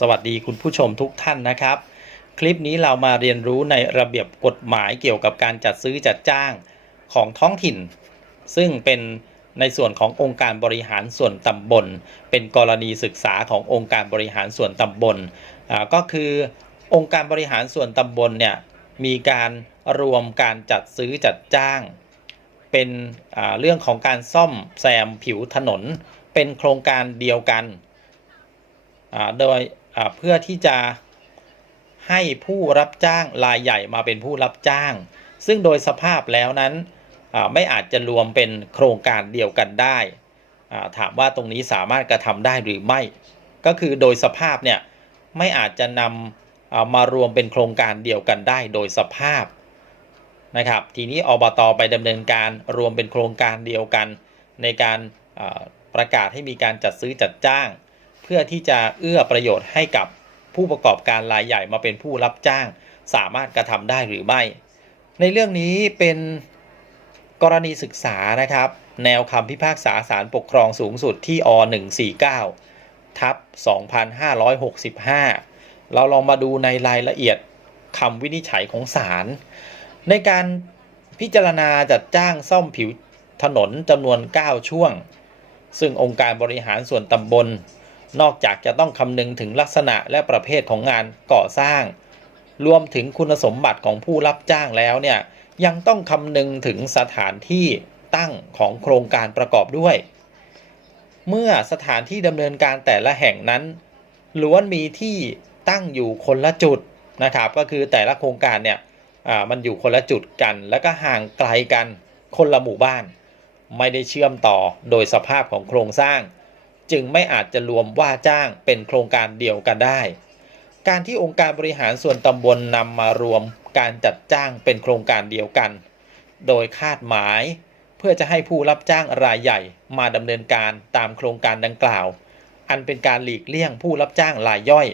สวัสดีคุณผู้ชมทุกท่านนะครับ คลิปนี้เรามาเรียนรู้ในระเบียบกฎหมายเกี่ยวกับการจัดซื้อจัดจ้างของท้องถิ่น ซึ่งเป็นในส่วนขององค์การบริหารส่วนตำบล เป็นกรณีศึกษาขององค์การบริหารส่วนตำบลอ่าก็คือองค์การบริหารส่วนตำบลเนี่ยมีการรวมการจัดซื้อจัดจ้าง เป็นอ่าเรื่องของการซ่อมแซมผิวถนน เป็นโครงการเดียวกันอ่าโดย เพื่อที่จะให้ผู้รับจ้างรายใหญ่มาเป็นผู้รับจ้าง ซึ่งโดยสภาพแล้วนั้นไม่อาจจะรวมเป็นโครงการเดียวกันได้ถามว่าตรงนี้สามารถกระทำได้หรือไม่ ก็คือโดยสภาพเนี่ยไม่อาจจะนำมารวมเป็นโครงการเดียวกันได้โดยสภาพนะครับทีนี้อบตไปดำเนินการรวมเป็นโครงการเดียวกัน ในการประกาศให้มีการจัดซื้อจัดจ้าง พื่อที่จะเอื้อประโยชน์ให้กับผู้ประกอบการรายใหญ่มาเป็นผู้รับจ้าง สามารถกระทำได้หรือไม่ ในเรื่องนี้เป็นกรณีศึกษานะครับ แนวคำพิพากษาศาลปกครองสูงสุดที่อ149ทับ2565 เราลองมาดูในรายละเอียดคำวินิจฉัยของศาลในการพิจารณาจัดจ้างซ่อมผิวถนนจำนวน 9 ช่วง ซึ่งองค์การบริหารส่วนตำบล นอกจากจะต้องคำนึงถึงลักษณะและประเภทของงานก่อสร้าง รวมถึงคุณสมบัติของผู้รับจ้างแล้วเนี่ยยังต้องคำนึงถึงสถานที่ตั้งของโครงการประกอบด้วย เมื่อสถานที่ดำเนินการแต่ละแห่งนั้น ล้วนมีที่ตั้งอยู่คนละจุดนะครับ ก็คือแต่ละโครงการเนี่ยอ่ามันอยู่คนละจุดกัน แล้วก็ห่างไกลกันคนละหมู่บ้าน ไม่ได้เชื่อมต่อโดยสภาพของโครงสร้าง จึงไม่อาจจะรวมว่าจ้างเป็นโครงการเดียวกันได้ การที่องค์การบริหารส่วนตำบลนำมารวมการจัดจ้างเป็นโครงการเดียวกัน โดยคาดหมายเพื่อจะให้ผู้รับจ้างรายใหญ่มาดำเนินการตามโครงการดังกล่าว อันเป็นการหลีกเลี่ยงผู้รับจ้างรายย่อย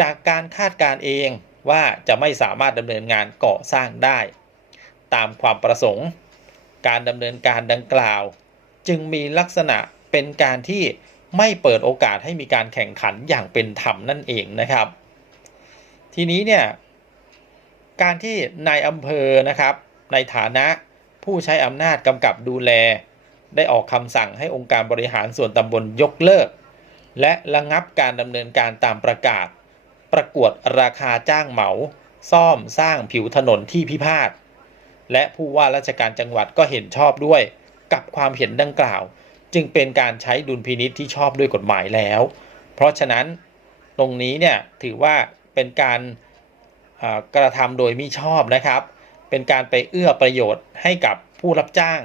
จากการคาดการเองว่าจะไม่สามารถดำเนินงานก่อสร้างได้ ตามความประสงค์ การดำเนินการดังกล่าว จึงมีลักษณะ เป็นการที่ไม่เปิดโอกาสให้มีการแข่งขันอย่างเป็นธรรมนั่นเองนะครับ ทีนี้เนี่ยการที่นายอำเภอนะครับ ในฐานะผู้ใช้อำนาจกำกับดูแล ได้ออกคำสั่งให้องค์การบริหารส่วนตำบลยกเลิก และระงับการดำเนินการตามประกาศ ประกวดราคาจ้างเหมา ซ่อมสร้างผิวถนนที่พิพาทและผู้ว่าราชการจังหวัดก็เห็นชอบด้วยกับความเห็นดังกล่าว จึงเป็นการใช้ดุลพินิษที่ชอบด้วยกฎหมายแล้ว เพราะฉะนั้นตรงนี้เนี่ยถือว่าเป็นการกระทำโดยมิชอบนะครับ เป็นการไปเอื้อประโยชน์ให้กับผู้รับจ้าง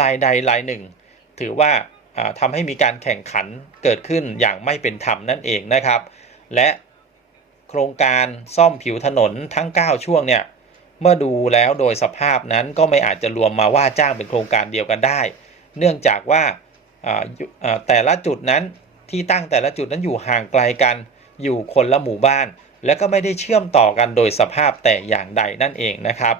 รายใดรายหนึ่ง ถือว่าอ่าทำให้มีการแข่งขันเกิดขึ้นอย่างไม่เป็นธรรมนั่นเองนะครับ และโครงการซ่อมผิวถนนทั้ง 9 ช่วงเนี่ยเมื่อดูแล้วโดยสภาพนั้นก็ไม่อาจจะรวมมาว่าจ้างเป็นโครงการเดียวกันได้ เนื่องจากว่า แต่ละจุดนั้นที่ตั้งแต่ละจุดนั้นอยู่ห่างไกลกัน อยู่คนละหมู่บ้าน และก็ไม่ได้เชื่อมต่อกันโดยสภาพแต่อย่างใดนั่นเองนะครับ